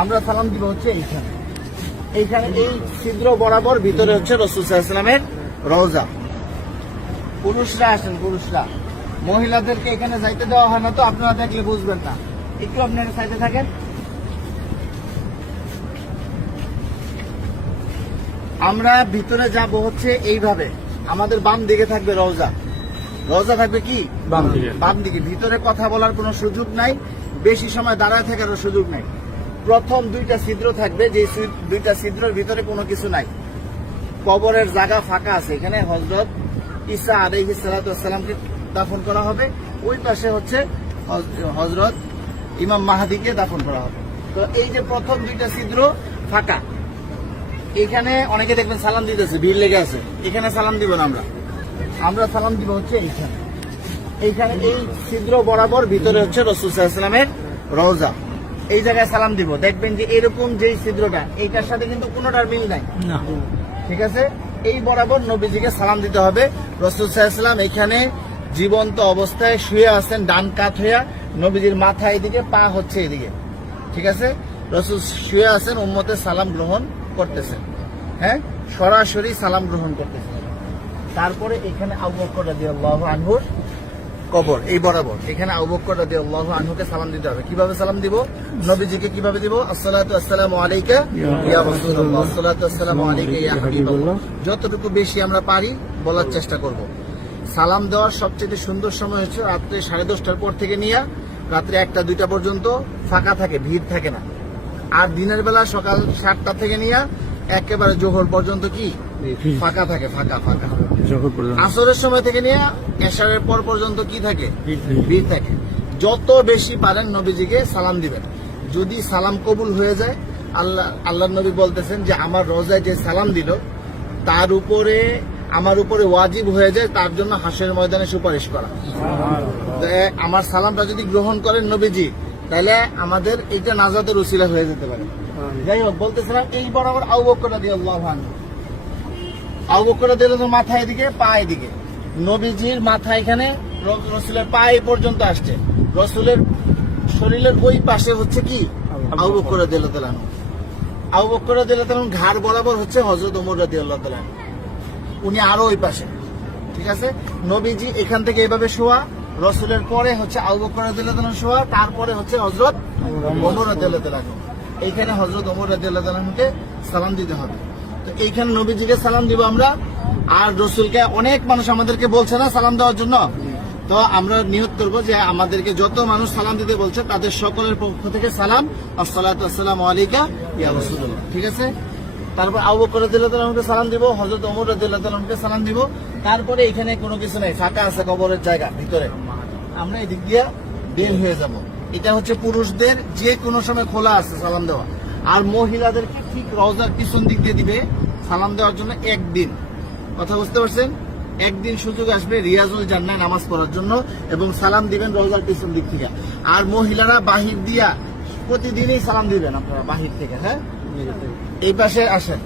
আমরা সালাম দিব হচ্ছে এইখানে। এইখানে এই ছিদ্র বরাবর ভিতরে হচ্ছে রাসূল সাল্লাল্লাহু আলাইহি ওয়াসাল্লামের রওজা। পুরুষরা আসেন, পুরুষরা, মহিলাদেরকে এখানে যাইতে দেওয়া হয় না, তো আপনারা দেখলে বুঝবেন না। একটু আপনারা সাইডে থাকেন। আমরা ভিতরে যাব হচ্ছে এইভাবে, আমাদের বাম দিকে থাকবে রওজা। রওজা থাকবে কি বাম দিকে। ভিতরে কথা বলার কোনো সুযোগ নাই, বেশি সময় দাঁড়ায় থাকারও সুযোগ নাই। প্রথম দুইটা ছিদ্র থাকবে, যে দুইটা ছিদ্রের ভিতরে কোনো কিছু নাই। কবরের জায়গা ফাঁকা আছে, এখানে হযরত ঈসা আলাইহিস সালাতু ওয়াস সালামকে দাফন করা হবে। ওই পাশে হচ্ছে হযরত ইমাম মাহদিকে দাফন করা হবে। তো এই যে প্রথম দুইটা ছিদ্র ফাঁকা, এখানে অনেকে দেখবেন সালাম দিতেছে, ভিড় লেগে আছে। এখানে সালাম দিব না, আমরা সালাম দিব হচ্ছে এইখানে। এইখানে এই ছিদ্র বরাবর ভিতরে হচ্ছে রাসূল সাল্লাল্লাহু আলাইহি ওয়াসাল্লামের রওজা। এই জায়গায় সালাম দিব, দেখবেন যে এরকম যেই ছিদ্রটা, এইটার সাথে কিন্তু কোনোটার মিল নাই, ঠিক আছে? এই বরাবর নবীজিকে সালাম দিতে হবে। রাসূল সাল্লাল্লাহু আলাইহি ওয়াসাল্লাম এখানে জীবন্ত অবস্থায় শুয়ে আছেন, ডান কাত হইয়া, নবীজির মাথা এদিকে, পা হচ্ছে এদিকে, ঠিক আছে? রাসূল শুয়ে আছেন, উম্মতের সালাম গ্রহণ করতেছেন, হ্যাঁ, সরাসরি সালাম গ্রহণ করতেছেন। তারপরে এখানে আবু বকর রাদিয়াল্লাহু আনহুর কবর, এই বরাবর এখানে আবু বকর রাদিয়াল্লাহু আনহুকে সালাম দিতে হবে। কিভাবে সালাম দিব? নবীজিকে কিভাবে দিব? আসসালাতু আসসালামু আলাইকা ইয়া রাসূলুল্লাহ, আসসালাতু আসসালামু আলাইকা ইয়া হাবিবাল্লাহ। যতটুকু বেশি আমরা পারি বলার চেষ্টা করব। সালাম দেওয়ার সবচেয়ে সুন্দর সময় হচ্ছে রাত্রে 10:30টার পর থেকে নিয়ে রাত্রে 1টা-2টা পর্যন্ত ফাঁকা থাকে, ভিড় থাকে না। আর দিনের বেলা সকাল 7টা থেকে নিয়ে একেবারে জোহর পর্যন্ত কি ফাঁকা থাকে, ফাঁকা। আসরের সময় থেকে নিয়ে এশারের পর পর্যন্ত কি থাকে? ভিড় থাকে। যত বেশি পারেন নবীজিকে সালাম দিবেন। যদি সালাম কবুল হয়ে যায়, আল্লাহ নবী বলতেছেন যে আমার রোজায় যে সালাম দিল তার উপরে, আমার উপরে ওয়াজিব হয়ে যায় তার জন্য হাসরের ময়দানে সুপারিশ করা। আমার সালামটা যদি গ্রহণ করেন নবীজি, তাহলে আমাদের এটা নাজাতের উসিলা হয়ে যেতে পারে। যাই হোক, বলতেছিলাম এই বরাবর আবু বকর রাদিয়াল্লাহু আনহু, আবু বকর রাদিয়াল্লাহু আনহু মাথা এদিকে, পা এদিকে। নবীজির মাথা এখানে, রাসূলের পা এই পর্যন্ত আসছে। রাসূলের শরীরের ওই পাশে হচ্ছে কি আবু বকর রাদিয়াল্লাহু আনহু। আবু বকর রাদিয়াল্লাহু আনহু ঘাড় বরাবর হচ্ছে হযরত ওমর রাদিয়াল্লাহু আনহু, উনি আরো ওই পাশে, ঠিক আছে? নবীজি এখান থেকে এইভাবে শোয়া, রাসূলের পরে হচ্ছে আবু বকর রাদিয়াল্লাহু আনহু শোয়া, তারপরে হচ্ছে হযরত ওমর রাদিয়াল্লাহু আনহু। এইখানে হযরত ওমর রাদিয়াল্লাহু আনহুকে সালাম দিতে হবে। তো এইখানে নবীজিকে সালাম দিব আমরা। আর রাসূলকে অনেক মানুষ আমাদেরকে বলছে না সালাম দেওয়ার জন্য, তো আমরা নিয়ত করব যে আমাদেরকে যত মানুষ সালাম দিতে বলছে তাদের সকলের পক্ষ থেকে সালাম, আসসালাতু আসসালামু আলাইকা ইয়া রাসূলুল্লাহ, ঠিক আছে? তারপর আবু বকর রাদিয়াল্লাহু আনহুকে সালাম দিব, হযরত ওমর রাদিয়াল্লাহু আনহুকে সালাম দিব। তারপরে এখানে কোনো কিছু নাই, ফাঁকা আছে কবরের জায়গা ভিতরে, আমরা এদিক দিয়ে বের হয়ে যাব। এটা হচ্ছে পুরুষদের যে কোনো সময় খোলা আছে সালাম দেওয়া। আর মহিলাদেরকে ঠিক রওজার পিছন দিক দিয়ে দিবে সালাম দেওয়ার জন্য একদিন। কথা বুঝতে পারছেন? একদিন সুযোগ আসবে রিয়াজুল জান্নাহ নামাজ পড়ার জন্য, এবং সালাম দিবেন রওজার পিছন দিক থেকে। আর মহিলারা বাহির দিয়া প্রতিদিনই সালাম দিবেন আপনারা বাহির থেকে, হ্যাঁ? এই পাশে আসেন।